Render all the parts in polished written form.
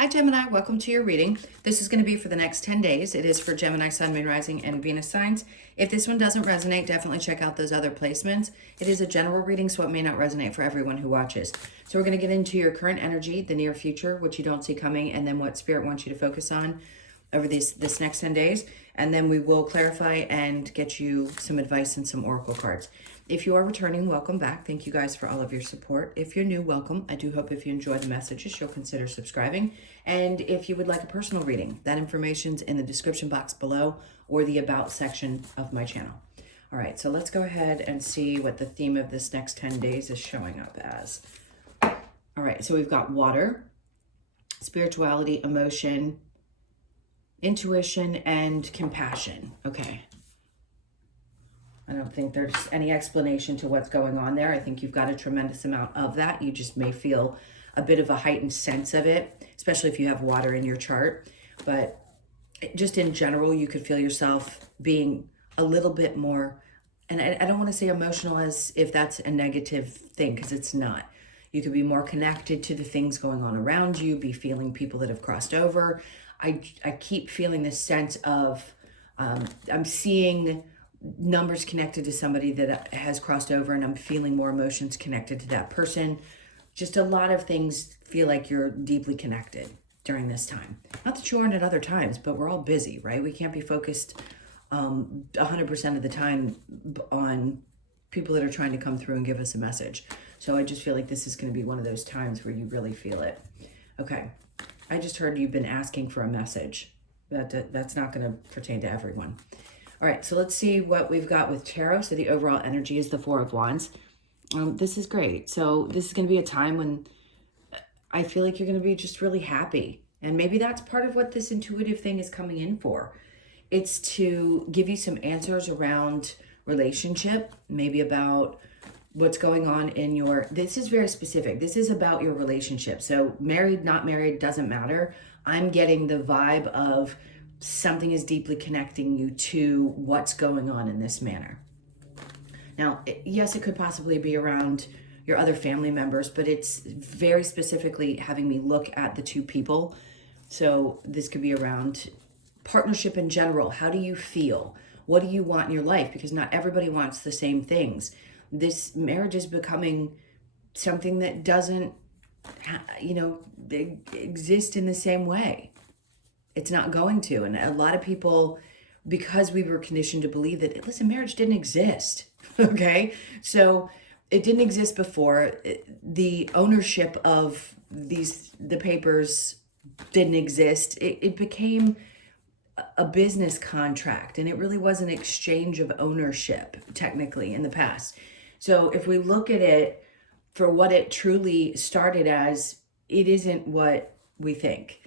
Hi Gemini, welcome to your reading. This is going to be for the next 10 days. It is for Gemini, Sun, Moon, Rising, and Venus signs. If this one doesn't resonate, definitely check out those other placements. It is a general reading, so it may not resonate for everyone who watches. So we're going to get into your current energy, the near future, which you don't see coming, and then what Spirit wants you to focus on over this next 10 days. And then we will clarify and get you some advice and some oracle cards. If you are returning, welcome back. Thank you guys for all of your support. If you're new, welcome. I do hope if you enjoy the messages, you'll consider subscribing. And if you would like a personal reading, that information's in the description box below or the about section of my channel. All right, so let's go ahead and see what the theme of this next 10 days is showing up as. All right, so we've got water, spirituality, emotion, intuition, and compassion. Okay. I don't think there's any explanation to what's going on there. I think you've got a tremendous amount of that. You just may feel a bit of a heightened sense of it, especially if you have water in your chart. But just in general, you could feel yourself being a little bit more, and I don't want to say emotional as if that's a negative thing, because it's not. You could be more connected to the things going on around you, be feeling people that have crossed over. I keep feeling this sense of, I'm seeing numbers connected to somebody that has crossed over, and I'm feeling more emotions connected to that person. Just a lot of things feel like you're deeply connected during this time. Not that you aren't at other times, but we're all busy, right? We can't be focused 100% of the time on people that are trying to come through and give us a message. So I just feel like this is going to be one of those times where you really feel it. Okay. I just heard you've been asking for a message. That's not going to pertain to everyone. All right, so let's see what we've got with tarot. So the overall energy is the Four of Wands. This is great. So this is going to be a time when I feel like you're going to be just really happy. And maybe that's part of what this intuitive thing is coming in for. It's to give you some answers around relationship, maybe about what's going on in your, this is very specific. This is about your relationship. So married, not married, doesn't matter. I'm getting the vibe of something is deeply connecting you to what's going on in this manner. Now, yes, it could possibly be around your other family members, but it's very specifically having me look at the two people. So this could be around partnership in general. How do you feel? What do you want in your life? Because not everybody wants the same things. This marriage is becoming something that doesn't, exist in the same way. It's not going to. And a lot of people, because we were conditioned to believe that, listen, marriage didn't exist. Okay. So it didn't exist before. The ownership of the papers didn't exist. It became a business contract, and it really was an exchange of ownership technically in the past. So if we look at it for what it truly started as, it isn't what we think.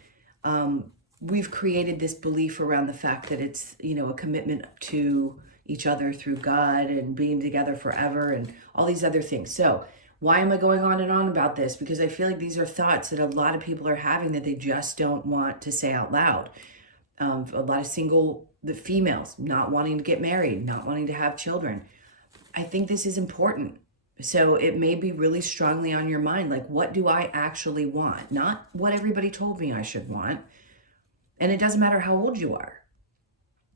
We've created this belief around the fact that it's, a commitment to each other through God and being together forever and all these other things. So why am I going on and on about this? Because I feel like these are thoughts that a lot of people are having that they just don't want to say out loud. A lot of the females not wanting to get married, not wanting to have children. I think this is important. So it may be really strongly on your mind. Like, what do I actually want? Not what everybody told me I should want. And it doesn't matter how old you are.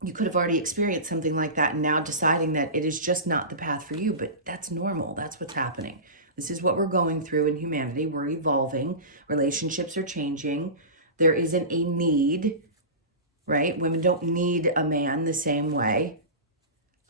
You could have already experienced something like that and now deciding that it is just not the path for you, but that's normal. That's what's happening. This is what we're going through in humanity. We're evolving. Relationships are changing. There isn't a need, right? Women don't need a man the same way.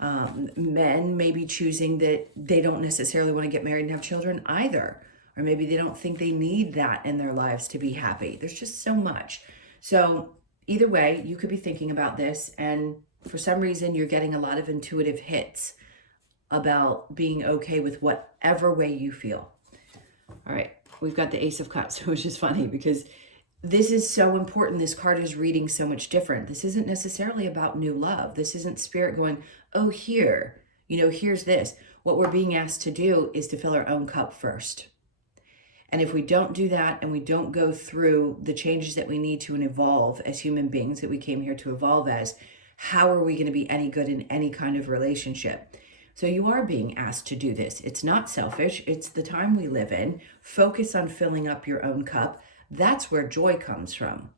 Men may be choosing that they don't necessarily want to get married and have children either. Or maybe they don't think they need that in their lives to be happy. There's just so much. So either way, you could be thinking about this, and for some reason you're getting a lot of intuitive hits about being okay with whatever way you feel. All right, we've got the Ace of Cups, which is funny because this is so important. This card is reading so much different. This isn't necessarily about new love. This isn't Spirit going, oh, here's this. What we're being asked to do is to fill our own cup first. And if we don't do that and we don't go through the changes that we need to and evolve as human beings that we came here to evolve as, how are we going to be any good in any kind of relationship? So you are being asked to do this. It's not selfish. It's the time we live in. Focus on filling up your own cup. That's where joy comes from.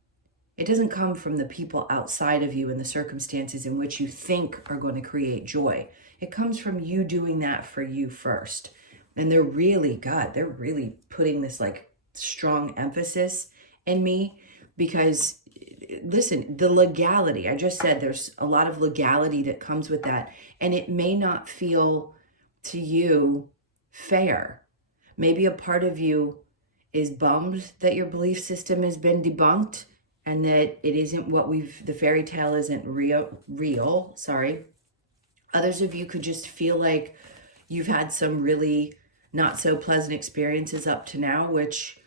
It doesn't come from the people outside of you and the circumstances in which you think are going to create joy. It comes from you doing that for you first. And they're really putting this like strong emphasis in me because listen, the legality, I just said there's a lot of legality that comes with that. And it may not feel to you fair. Maybe a part of you is bummed that your belief system has been debunked and that it isn't what the fairy tale isn't real. Sorry. Others of you could just feel like you've had some really not so pleasant experiences up to now, which,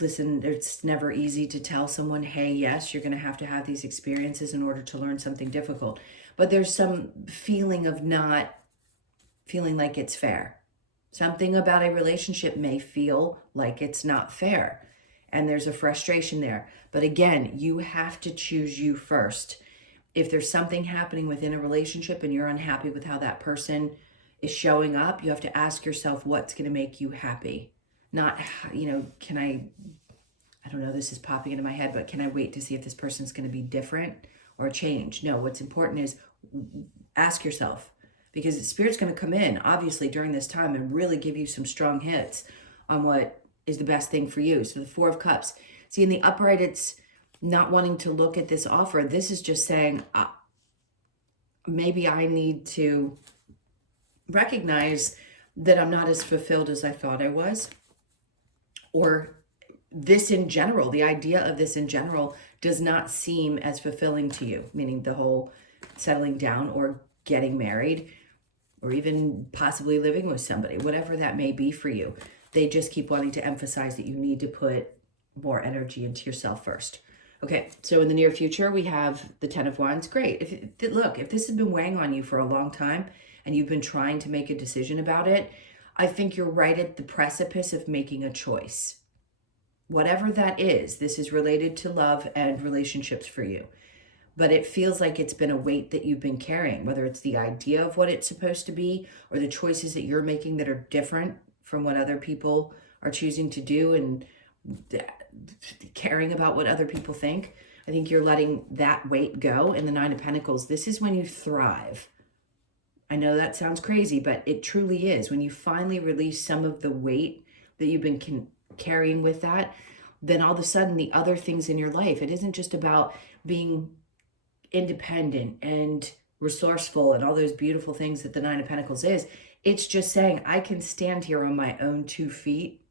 listen, it's never easy to tell someone, hey, yes, you're going to have these experiences in order to learn something difficult. But there's some feeling of not feeling like it's fair. Something about a relationship may feel like it's not fair. And there's a frustration there. But again, you have to choose you first. If there's something happening within a relationship and you're unhappy with how that person is showing up, you have to ask yourself what's going to make you happy. Not, can I don't know, this is popping into my head, but can I wait to see if this person's going to be different or change? No, what's important is ask yourself, because the Spirit's going to come in, obviously, during this time and really give you some strong hits on what is the best thing for you. So the Four of Cups. See, in the upright, it's not wanting to look at this offer. This is just saying, maybe I need to recognize that I'm not as fulfilled as I thought I was. Or this in general, the idea of this in general does not seem as fulfilling to you, meaning the whole settling down or getting married or even possibly living with somebody, whatever that may be for you. They just keep wanting to emphasize that you need to put more energy into yourself first. Okay, so in the near future, we have the Ten of Wands. Great. If this has been weighing on you for a long time and you've been trying to make a decision about it, I think you're right at the precipice of making a choice. Whatever that is, this is related to love and relationships for you. But it feels like it's been a weight that you've been carrying, whether it's the idea of what it's supposed to be or the choices that you're making that are different from what other people are choosing to do and caring about what other people think. I think you're letting that weight go. In the Nine of Pentacles, this is when you thrive. I know that sounds crazy, but it truly is. When you finally release some of the weight that you've been carrying with that, then all of a sudden the other things in your life, it isn't just about being independent and resourceful and all those beautiful things that the Nine of Pentacles is. It's just saying, I can stand here on my own 2 feet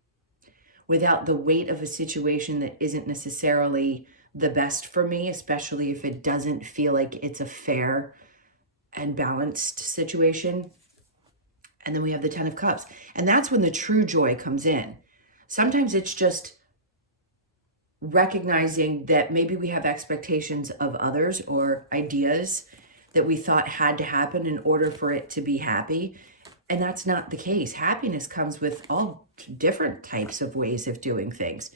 without the weight of a situation that isn't necessarily the best for me, especially if it doesn't feel like it's a fair and balanced situation. And then we have the Ten of Cups. And that's when the true joy comes in. Sometimes it's just recognizing that maybe we have expectations of others or ideas that we thought had to happen in order for it to be happy. And that's not the case. Happiness comes with all different types of ways of doing things.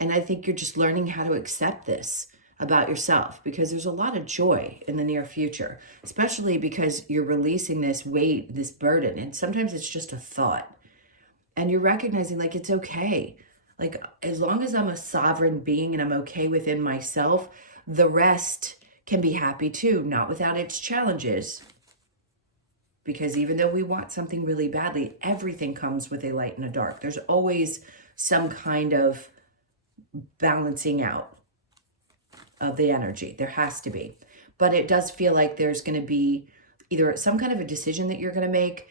And I think you're just learning how to accept this about yourself, because there's a lot of joy in the near future, especially because you're releasing this weight, this burden. And sometimes it's just a thought. And you're recognizing like, it's okay. Like, as long as I'm a sovereign being and I'm okay within myself, the rest can be happy too, not without its challenges. Because even though we want something really badly, everything comes with a light and a dark. There's always some kind of balancing out of the energy. There has to be. But it does feel like there's going to be either some kind of a decision that you're going to make,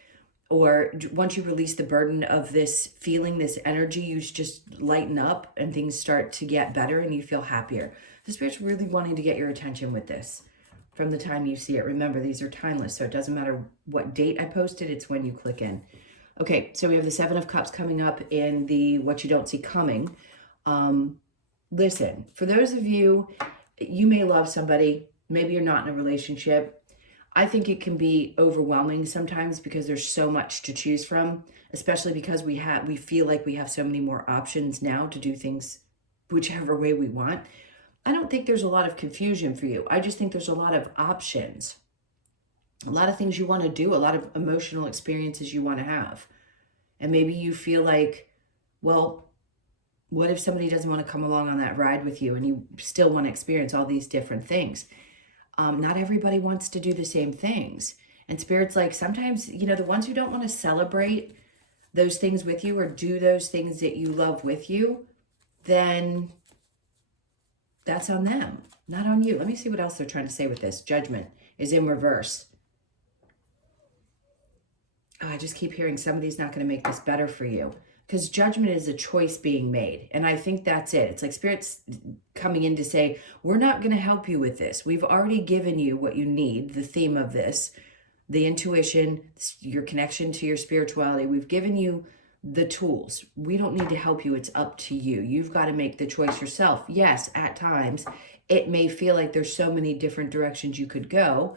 or once you release the burden of this feeling, this energy, you just lighten up and things start to get better and you feel happier. The Spirit's really wanting to get your attention with this from the time you see it. Remember, these are timeless, so it doesn't matter what date I posted, it's when you click in. Okay, so we have the Seven of Cups coming up in the What You Don't See Coming. Listen, for those of you, you may love somebody, maybe you're not in a relationship. I think it can be overwhelming sometimes because there's so much to choose from, especially because we feel like we have so many more options now to do things whichever way we want. I don't think there's a lot of confusion for you. I just think there's a lot of options, a lot of things you want to do, a lot of emotional experiences you want to have. And maybe you feel like, well, What if somebody doesn't want to come along on that ride with you and you still want to experience all these different things? Not everybody wants to do the same things. And Spirit's like, sometimes, you know, the ones who don't want to celebrate those things with you or do those things that you love with you, then that's on them, not on you. Let me see what else they're trying to say with this. Judgment is in reverse. Oh, I just keep hearing somebody's not going to make this better for you. Because judgment is a choice being made. And I think that's it. It's like Spirit's coming in to say, we're not going to help you with this. We've already given you what you need, the theme of this, the intuition, your connection to your spirituality. We've given you the tools. We don't need to help you. It's up to you. You've got to make the choice yourself. Yes, at times, it may feel like there's so many different directions you could go,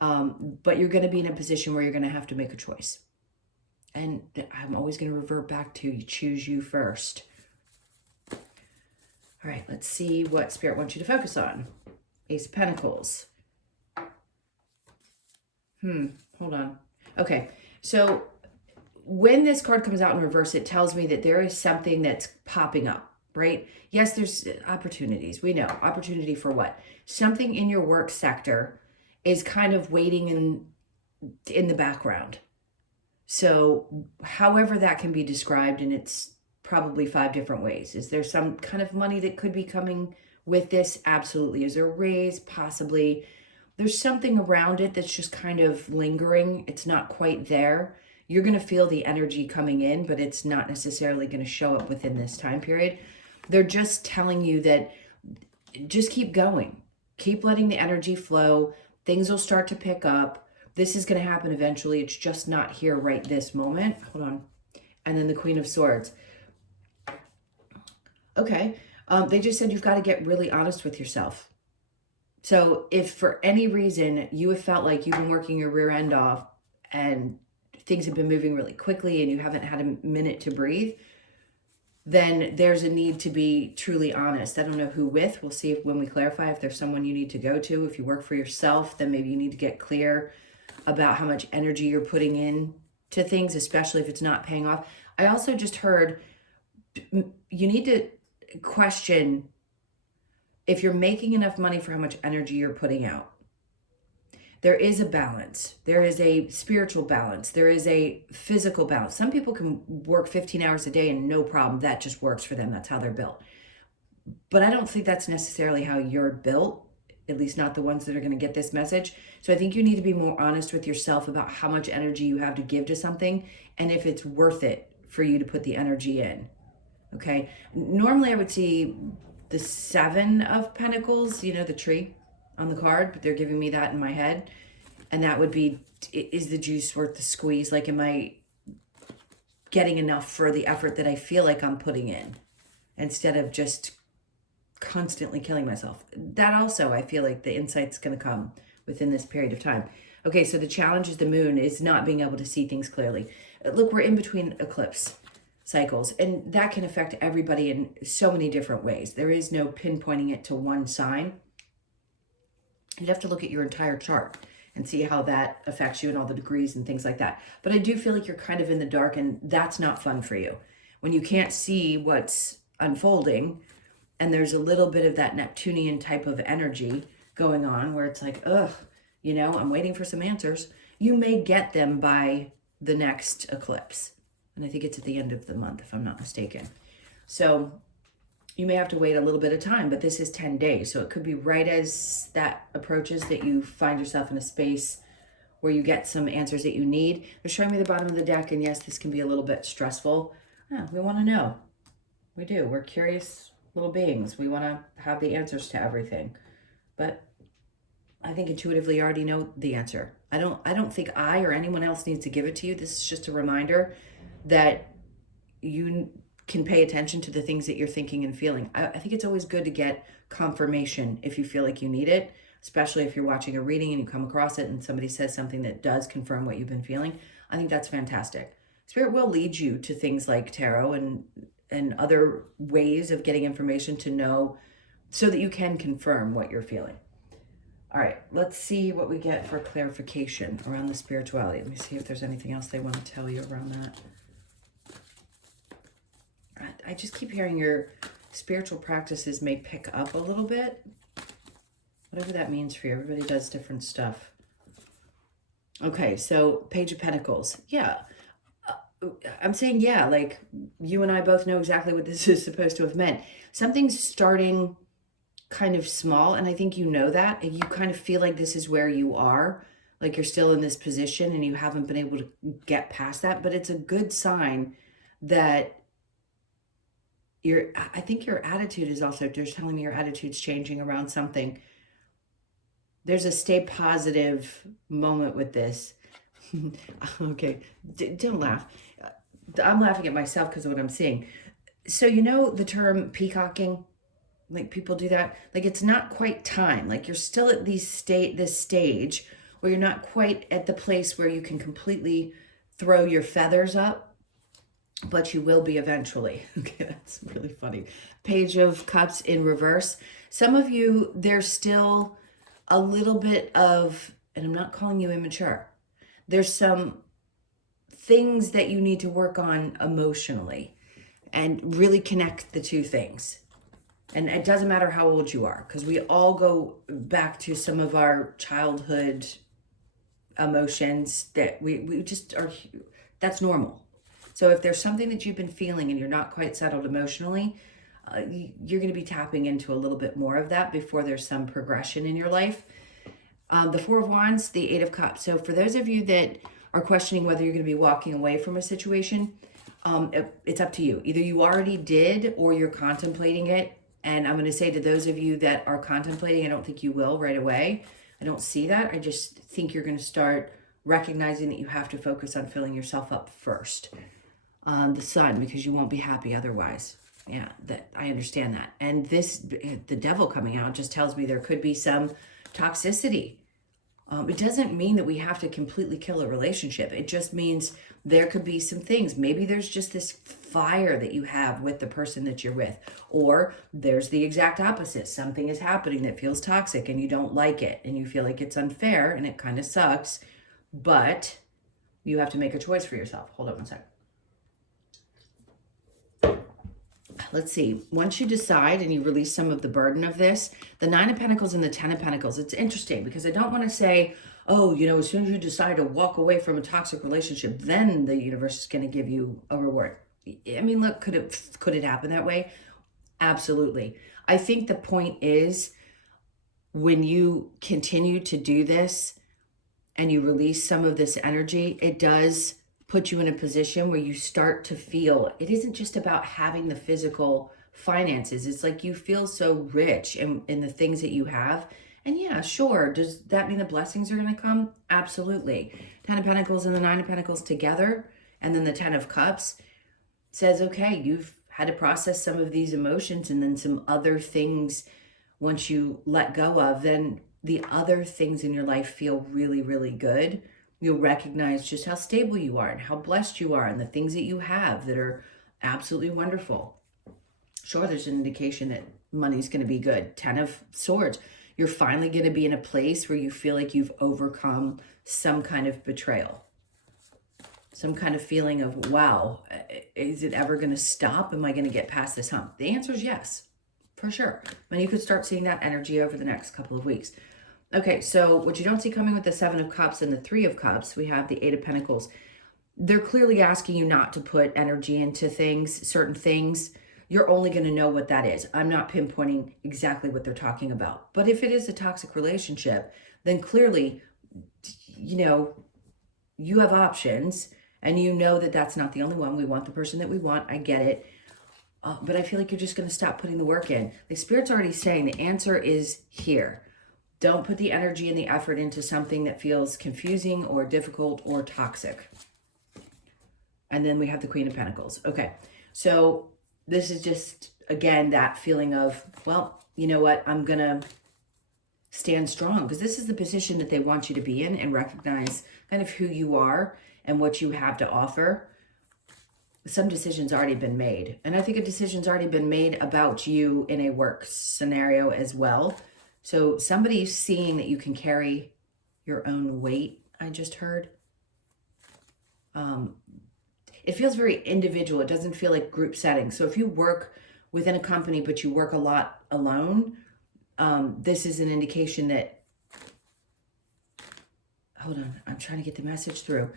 but you're going to be in a position where you're going to have to make a choice. And I'm always going to revert back to you choose you first. All right, let's see what Spirit wants you to focus on. Ace of Pentacles. Hold on. Okay, so when this card comes out in reverse, it tells me that there is something that's popping up, right? Yes, there's opportunities. We know. Opportunity for what? Something in your work sector is kind of waiting in the background. So however that can be described, and it's probably 5 different ways. Is there some kind of money that could be coming with this? Absolutely. Is there a raise? Possibly. There's something around it that's just kind of lingering. It's not quite there. You're going to feel the energy coming in, but it's not necessarily going to show up within this time period. They're just telling you that just keep going. Keep letting the energy flow. Things will start to pick up. This is going to happen eventually. It's just not here right this moment. Hold on. And then the Queen of Swords. Okay. They just said you've got to get really honest with yourself. So if for any reason you have felt like you've been working your rear end off and things have been moving really quickly and you haven't had a minute to breathe, then there's a need to be truly honest. I don't know who with. We'll see when we clarify if there's someone you need to go to. If you work for yourself, then maybe you need to get clear about how much energy you're putting in to things, especially if it's not paying off. I also just heard you need to question if you're making enough money for how much energy you're putting out. There is a balance. There is a spiritual balance. There is a physical balance. Some people can work 15 hours a day and no problem. That just works for them. That's how they're built. But I don't think that's necessarily how you're built. At least not the ones that are going to get this message. So I think you need to be more honest with yourself about how much energy you have to give to something and if it's worth it for you to put the energy in. Okay. Normally I would see the 7 of Pentacles, you know, the tree on the card, but they're giving me that in my head. And that would be, is the juice worth the squeeze? Like, am I getting enough for the effort that I feel like I'm putting in instead of just constantly killing myself? That also, I feel like the insight's going to come within this period of time. Okay, so the challenge is the moon is not being able to see things clearly. Look, we're in between eclipse cycles, and that can affect everybody in so many different ways. There is no pinpointing it to one sign. You'd have to look at your entire chart and see how that affects you and all the degrees and things like that. But I do feel like you're kind of in the dark, and that's not fun for you. When you can't see what's unfolding, and there's a little bit of that Neptunian type of energy going on where it's like, ugh, you know, I'm waiting for some answers. You may get them by the next eclipse. And I think it's at the end of the month, if I'm not mistaken. So you may have to wait a little bit of time, but this is 10 days. So it could be right as that approaches that you find yourself in a space where you get some answers that you need. They're showing me the bottom of the deck, and yes, this can be a little bit stressful. Yeah, we want to know. We do. We're curious little beings. We want to have the answers to everything. But I think intuitively you already know the answer. I don't think I or anyone else needs to give it to you. This is just a reminder that you can pay attention to the things that you're thinking and feeling. I think it's always good to get confirmation if you feel like you need it, especially if you're watching a reading and you come across it and somebody says something that does confirm what you've been feeling. I think that's fantastic. Spirit will lead you to things like tarot and other ways of getting information to know so that you can confirm what you're feeling. All right, let's see what we get for clarification around the spirituality. Let me see if there's anything else they want to tell you around that. I just keep hearing your spiritual practices may pick up a little bit. Whatever that means for you. Everybody does different stuff. Okay, so Page of Pentacles. Yeah. I'm saying, yeah, like you and I both know exactly what this is supposed to have meant. Something's starting kind of small, and I think you know that, and you kind of feel like this is where you are, like you're still in this position and you haven't been able to get past that, but it's a good sign that I think your attitude is also, they're telling me your attitude's changing around something. There's a stay positive moment with this. Okay, don't laugh. I'm laughing at myself because of what I'm seeing. So you know the term peacocking? Like people do that. Like it's not quite time. Like you're still at this stage where you're not quite at the place where you can completely throw your feathers up, but you will be eventually. Okay, that's really funny. Page of Cups in reverse. Some of you, there's still a little bit of, and I'm not calling you immature, there's some things that you need to work on emotionally and really connect the two things. And it doesn't matter how old you are, because we all go back to some of our childhood emotions that we just are, that's normal. So if there's something that you've been feeling and you're not quite settled emotionally, you're going to be tapping into a little bit more of that before there's some progression in your life. The Four of Wands, the Eight of Cups. So for those of you that are questioning whether you're going to be walking away from a situation, it's up to you. Either you already did or you're contemplating it. And I'm going to say to those of you that are contemplating, I don't think you will right away. I don't see that. I just think you're going to start recognizing that you have to focus on filling yourself up first. The Sun, because you won't be happy otherwise. Yeah, that I understand that. And this, the Devil coming out just tells me there could be some toxicity. It doesn't mean that we have to completely kill a relationship. It just means there could be some things. Maybe there's just this fire that you have with the person that you're with. Or there's the exact opposite. Something is happening that feels toxic and you don't like it. And you feel like it's unfair and it kind of sucks. But you have to make a choice for yourself. Hold on one second. Let's see, once you decide and you release some of the burden of this, the Nine of Pentacles and the Ten of Pentacles, it's interesting because I don't want to say, oh, you know, as soon as you decide to walk away from a toxic relationship, then the universe is going to give you a reward. I mean, look, could it happen that way? Absolutely. I think the point is when you continue to do this and you release some of this energy, it does put you in a position where you start to feel, it isn't just about having the physical finances. It's like you feel so rich in the things that you have. And yeah, sure. Does that mean the blessings are going to come? Absolutely. Ten of Pentacles and the Nine of Pentacles together, and then the Ten of Cups says, okay, you've had to process some of these emotions, and then some other things, once you let go of, then the other things in your life feel really, really good. You'll recognize just how stable you are and how blessed you are and the things that you have that are absolutely wonderful. Sure, there's an indication that money's going to be good. Ten of Swords. You're finally going to be in a place where you feel like you've overcome some kind of betrayal. Some kind of feeling of, wow, is it ever going to stop? Am I going to get past this hump? The answer is yes, for sure. And you could start seeing that energy over the next couple of weeks. Okay, so what you don't see coming with the Seven of Cups and the Three of Cups, we have the Eight of Pentacles. They're clearly asking you not to put energy into things, certain things. You're only going to know what that is. I'm not pinpointing exactly what they're talking about. But if it is a toxic relationship, then clearly, you know, you have options and you know that that's not the only one. We want the person that we want. I get it. But I feel like you're just going to stop putting the work in. The Spirit's already saying the answer is here. Don't put the energy and the effort into something that feels confusing or difficult or toxic. And then we have the Queen of Pentacles. Okay, so this is just, again, that feeling of, well, you know what? I'm going to stand strong because this is the position that they want you to be in and recognize kind of who you are and what you have to offer. Some decisions already been made. And I think a decision's already been made about you in a work scenario as well. So somebody's seeing that you can carry your own weight, I just heard. it feels very individual. It doesn't feel like group setting. So if you work within a company, but you work a lot alone, this is an indication that, hold on, I'm trying to get the message through.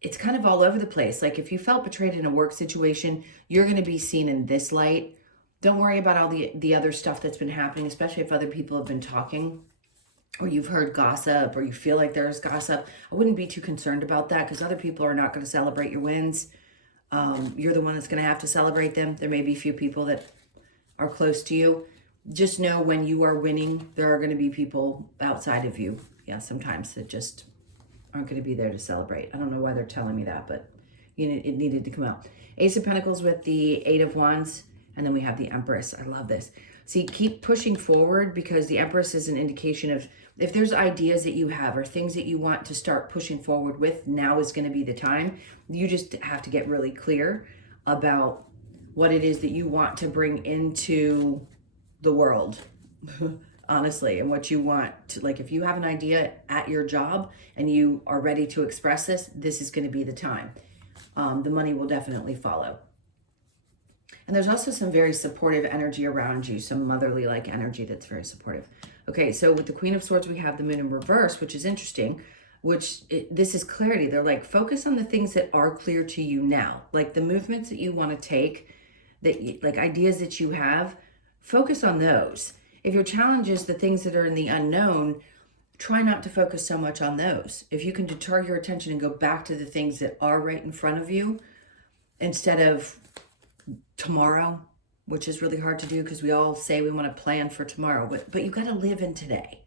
It's kind of all over the place. Like if you felt betrayed in a work situation, you're going to be seen in this light. Don't worry about all the other stuff that's been happening, especially if other people have been talking or you've heard gossip or you feel like there's gossip. I wouldn't be too concerned about that because other people are not going to celebrate your wins. You're the one that's going to have to celebrate them. There may be a few people that are close to you. Just know when you are winning, there are going to be people outside of you. Yeah, sometimes that just aren't going to be there to celebrate. I don't know why they're telling me that, but it needed to come out. Ace of Pentacles with the Eight of Wands, and then we have the Empress. I love this. See, keep pushing forward because the Empress is an indication of if there's ideas that you have or things that you want to start pushing forward with, now is going to be the time. You just have to get really clear about what it is that you want to bring into the world. Honestly, and what you want to, like, if you have an idea at your job and you are ready to express this, this is going to be the time. The money will definitely follow. And there's also some very supportive energy around you, some motherly like energy that's very supportive. Okay, so with the Queen of Swords, we have the Moon in reverse, which is interesting, this is clarity. They're like, focus on the things that are clear to you now, like the movements that you want to take, like ideas that you have, focus on those. If your challenge is the things that are in the unknown, try not to focus so much on those. If you can deter your attention and go back to the things that are right in front of you instead of tomorrow, which is really hard to do because we all say we want to plan for tomorrow, but you got to live in today,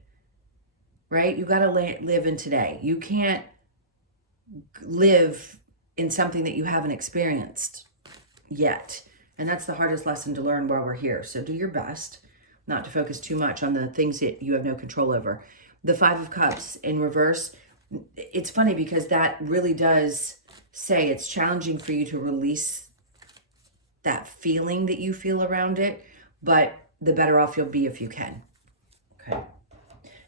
right? You got to live in today. You can't live in something that you haven't experienced yet. And that's the hardest lesson to learn while we're here. So do your best not to focus too much on the things that you have no control over. The Five of Cups in reverse, it's funny because that really does say it's challenging for you to release that feeling that you feel around it, but the better off you'll be if you can. Okay.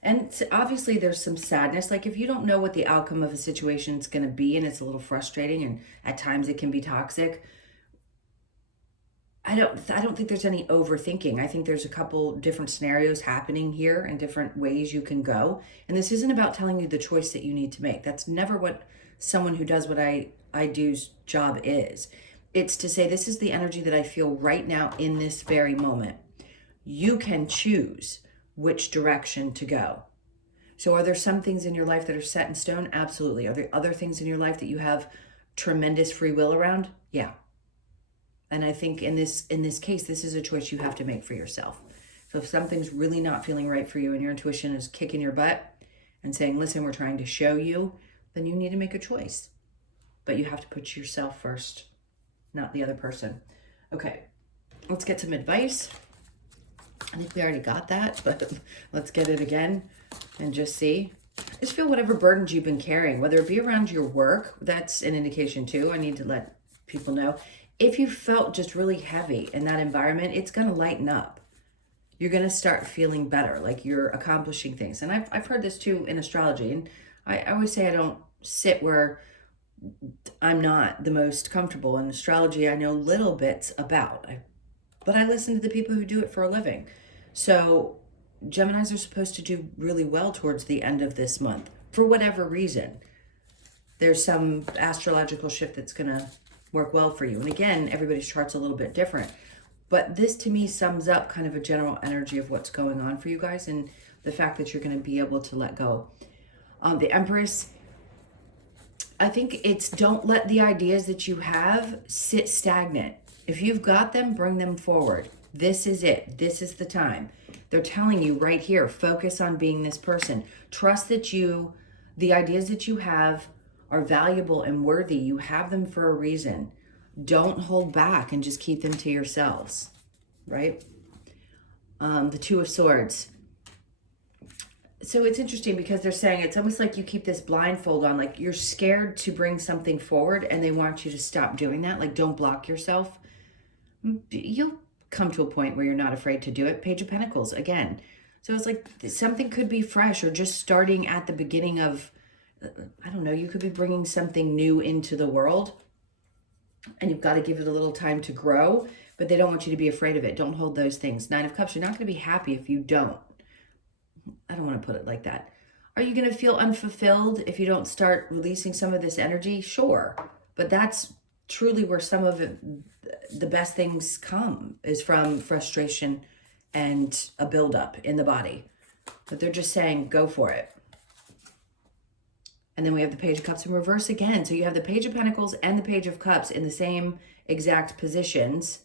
And obviously there's some sadness. Like if you don't know what the outcome of a situation is going to be and it's a little frustrating and at times it can be toxic, I don't think there's any overthinking. I think there's a couple different scenarios happening here and different ways you can go. And this isn't about telling you the choice that you need to make. That's never what someone who does what I do's job is. It's to say, this is the energy that I feel right now in this very moment. You can choose which direction to go. So are there some things in your life that are set in stone? Absolutely. Are there other things in your life that you have tremendous free will around? Yeah. And I think in this case, this is a choice you have to make for yourself. So if something's really not feeling right for you and your intuition is kicking your butt and saying, listen, we're trying to show you, then you need to make a choice. But you have to put yourself first, not the other person. Okay, let's get some advice. I think we already got that, but let's get it again and just see. Just feel whatever burdens you've been carrying, whether it be around your work, that's an indication too. I need to let people know. If you felt just really heavy in that environment, it's going to lighten up. You're going to start feeling better, like you're accomplishing things. And I've heard this too in astrology. And I always say I don't sit where I'm not the most comfortable. In astrology, I know little bits about, but I listen to the people who do it for a living. So Geminis are supposed to do really well towards the end of this month. For whatever reason, there's some astrological shift that's going to work well for you. And again, everybody's chart's a little bit different. But this to me sums up kind of a general energy of what's going on for you guys and the fact that you're going to be able to let go. The Empress, I think it's don't let the ideas that you have sit stagnant. If you've got them, bring them forward. This is it. This is the time. They're telling you right here, focus on being this person. Trust that the ideas that you have are valuable and worthy. You have them for a reason. Don't hold back and just keep them to yourselves, right? The Two of Swords. So it's interesting because they're saying it's almost like you keep this blindfold on, like you're scared to bring something forward and they want you to stop doing that. Like don't block yourself. You'll come to a point where you're not afraid to do it. Page of Pentacles again. So it's like something could be fresh or just starting at the beginning of, I don't know, you could be bringing something new into the world. and you've got to give it a little time to grow, but they don't want you to be afraid of it. Don't hold those things. Nine of Cups, you're not going to be happy if you don't. I don't want to put it like that. Are you going to feel unfulfilled if you don't start releasing some of this energy? Sure. But that's truly where some of it, the best things come, is from frustration and a buildup in the body. But they're just saying, go for it. And then we have the Page of Cups in reverse again. So you have the Page of Pentacles and the Page of Cups in the same exact positions,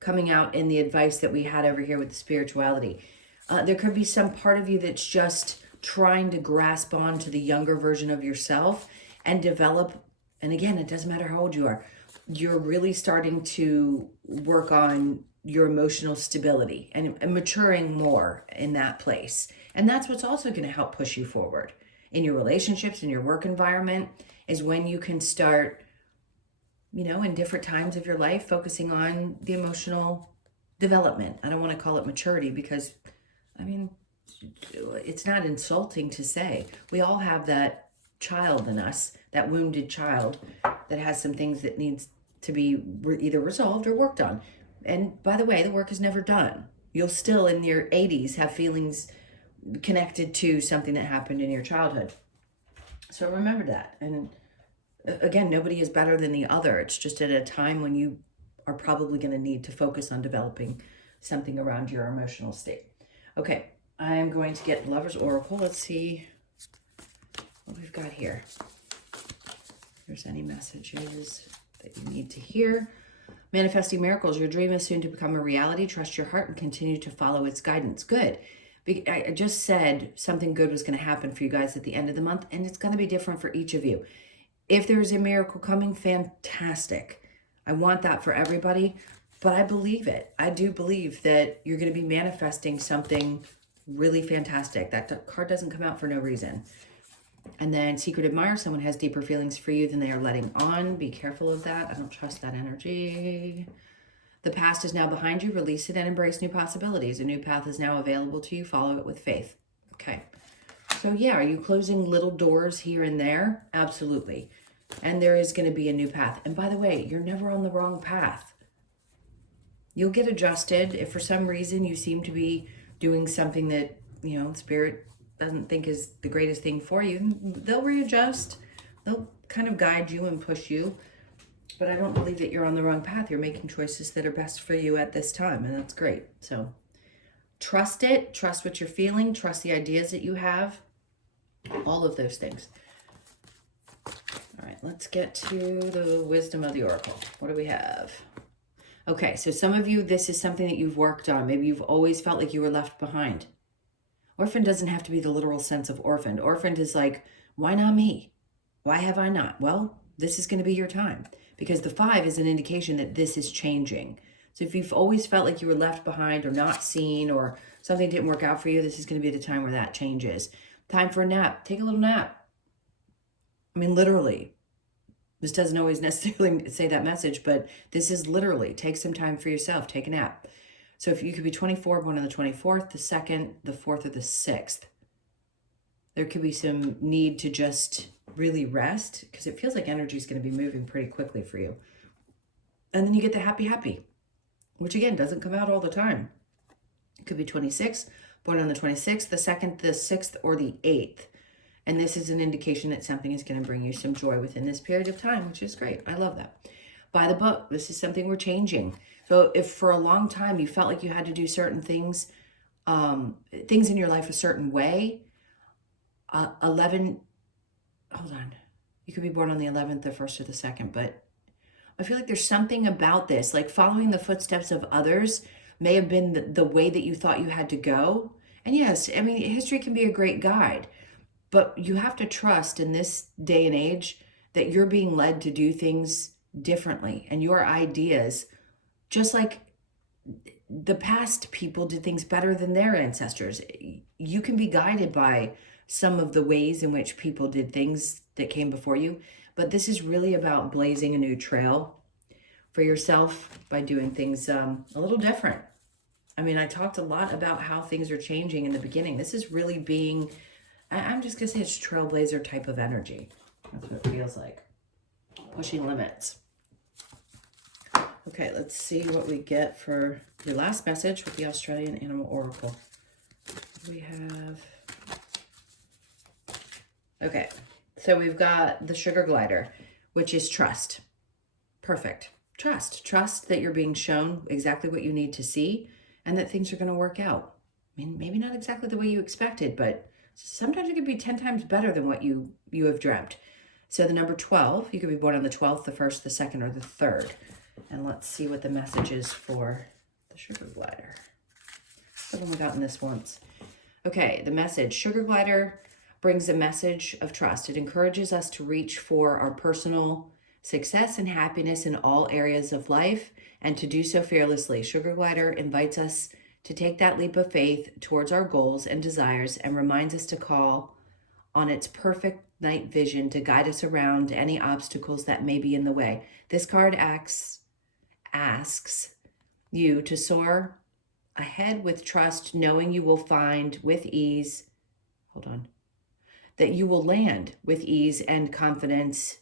coming out in the advice that we had over here with the spirituality. There could be some part of you that's just trying to grasp on to the younger version of yourself and develop. And again, it doesn't matter how old you are. You're really starting to work on your emotional stability and maturing more in that place. And that's what's also going to help push you forward in your relationships, in your work environment, is when you can start, you know, in different times of your life, focusing on the emotional development. I don't want to call it maturity because, I mean, it's not insulting to say. We all have that child in us, that wounded child that has some things that needs to be either resolved or worked on. And by the way, the work is never done. You'll still in your 80s have feelings connected to something that happened in your childhood. So remember that. And again, nobody is better than the other. It's just at a time when you are probably going to need to focus on developing something around your emotional state. Okay, I am going to get Lover's Oracle. Let's see what we've got here. If there's any messages that you need to hear. Manifesting miracles. Your dream is soon to become a reality. Trust your heart and continue to follow its guidance. Good. I just said something good was going to happen for you guys at the end of the month, and it's going to be different for each of you. If there's a miracle coming, fantastic. I want that for everybody, but I believe it. I do believe that you're going to be manifesting something really fantastic. That card doesn't come out for no reason. And then Secret Admirer, someone has deeper feelings for you than they are letting on. Be careful of that. I don't trust that energy. The past is now behind you. Release it and embrace new possibilities. A new path is now available to you. Follow it with faith. Okay. So yeah, are you closing little doors here and there? Absolutely. And there is going to be a new path. And by the way, you're never on the wrong path. You'll get adjusted. If for some reason you seem to be doing something that, you know, Spirit doesn't think is the greatest thing for you, they'll readjust. They'll kind of guide you and push you. But I don't believe that you're on the wrong path. You're making choices that are best for you at this time, and that's great. So trust it. Trust what you're feeling. Trust the ideas that you have. All of those things. All right, let's get to the wisdom of the Oracle. What do we have? Okay, so some of you, this is something that you've worked on. Maybe you've always felt like you were left behind. Orphan doesn't have to be the literal sense of orphaned. Orphaned is like, why not me? Why have I not? Well, this is going to be your time. Because the 5 is an indication that this is changing. So if you've always felt like you were left behind or not seen or something didn't work out for you, this is going to be the time where that changes. Time for a nap. Take a little nap. I mean, literally. This doesn't always necessarily say that message, but this is literally take some time for yourself. Take a nap. So if you could be 24, born on the 24th, the 2nd, the 4th, or the 6th. There could be some need to just really rest because it feels like energy is going to be moving pretty quickly for you. And then you get the happy, which again doesn't come out all the time. It could be 26, born on the 26th, the 2nd, the 6th, or the 8th. And this is an indication that something is going to bring you some joy within this period of time, which is great. I love that. By the book, this is something we're changing. So if for a long time you felt like you had to do certain things, things in your life a certain way, 11, hold on. You could be born on the 11th, the 1st, or the 2nd, but I feel like there's something about this, like following the footsteps of others may have been the way that you thought you had to go. And yes, I mean, history can be a great guide, but you have to trust in this day and age that you're being led to do things differently and your ideas, just like the past people did things better than their ancestors. You can be guided by some of the ways in which people did things that came before you, but this is really about blazing a new trail for yourself by doing things a little different. I mean, I talked a lot about how things are changing in the beginning. This is really being, I'm just gonna say it's trailblazer type of energy. That's what it feels like. Pushing limits. Okay, let's see what we get for your last message with the Australian Animal Oracle. We have... Okay, so we've got the Sugar Glider, which is trust. Perfect. Trust. Trust that you're being shown exactly what you need to see and that things are going to work out. I mean, maybe not exactly the way you expected, but sometimes it could be 10 times better than what you have dreamt. So the number 12, you could be born on the 12th, the 1st, the 2nd, or the 3rd. And let's see what the message is for the Sugar Glider. I've only gotten this once. Okay, the message. Sugar Glider brings a message of trust. It encourages us to reach for our personal success and happiness in all areas of life and to do so fearlessly. Sugar Glider invites us to take that leap of faith towards our goals and desires and reminds us to call on its perfect night vision to guide us around any obstacles that may be in the way. This card asks you to soar ahead with trust, knowing you will find with ease, that you will land with ease and confidence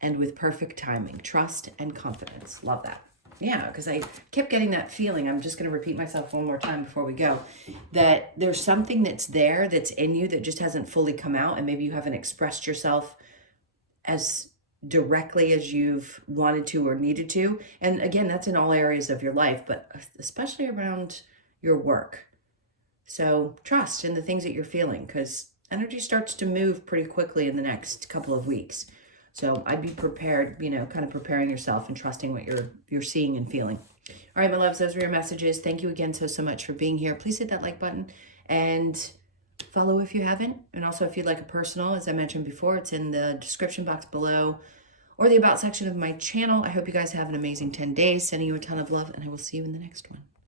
and with perfect timing. Trust and confidence. Love that. Yeah, because I kept getting that feeling. I'm just going to repeat myself one more time before we go. That there's something that's there, that's in you, that just hasn't fully come out. And maybe you haven't expressed yourself as directly as you've wanted to or needed to. And again, that's in all areas of your life, but especially around your work. So trust in the things that you're feeling, because energy starts to move pretty quickly in the next couple of weeks. So I'd be prepared, you know, kind of preparing yourself and trusting what you're seeing and feeling. All right, my loves, those were your messages. Thank you again so much for being here. Please hit that like button and follow if you haven't. And also if you'd like a personal, as I mentioned before, it's in the description box below or the about section of my channel. I hope you guys have an amazing 10 days. Sending you a ton of love, and I will see you in the next one.